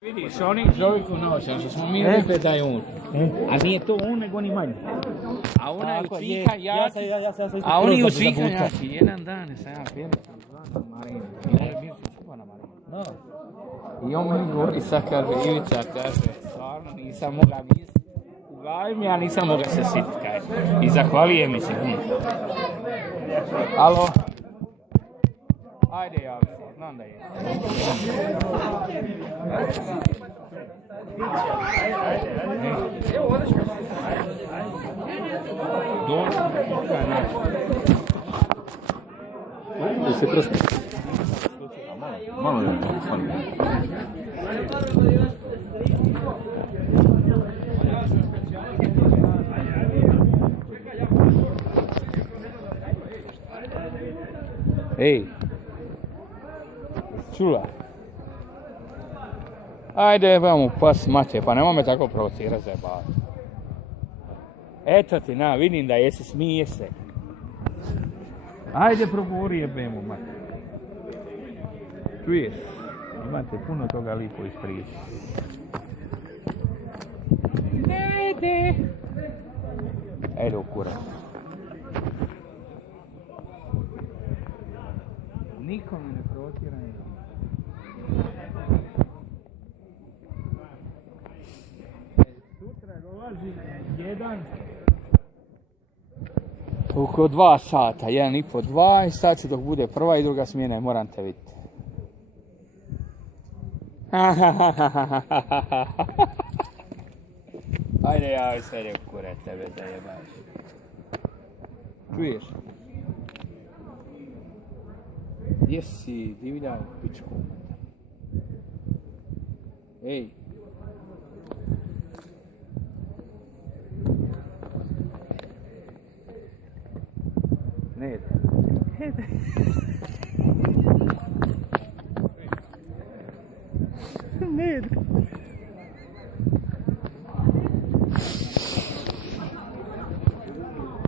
Vidiš, oni čovjek u noćan, što smo mi rekli da je on. A nije to on, nego oni manje. A ona je cvika jaki, a oni u cvika jaki. Jedan dan sam ja pjeli, zvanom Marinu. I on je bio se čuva na Marinu. I on meni govori sad, kaže, Ivica, kaže, stvarno nisam mogla misliti. U glavi mi ja nisam mogla se sititi, kaže. I zahvaljujem mi se. Alo? Ajde, javi se, znam da je. Evo, odeš me. Dođi, kaj naći. Se prosto. Malo je to. Ej, čula? Ajde, vamo pas mače, pa nemoj me tako provocirati za jebati. Eto ti, na, vidim da jesi, smije se. Ajde, progovori jebemo, mače. Čuješ? Imate puno toga lipo ispričati. Nede! Ajde, u kurac. Nikome ne provocira ni ti. Sutra dolazi jedan oko 2 sata, 1,5, 2 i sad ću dok bude prva i druga smjena, moram te vidjeti. Ajde, javi se rekure, tebe zajebaš. Čuješ? Jesi divljao pičku? Ej. Ne. Ne.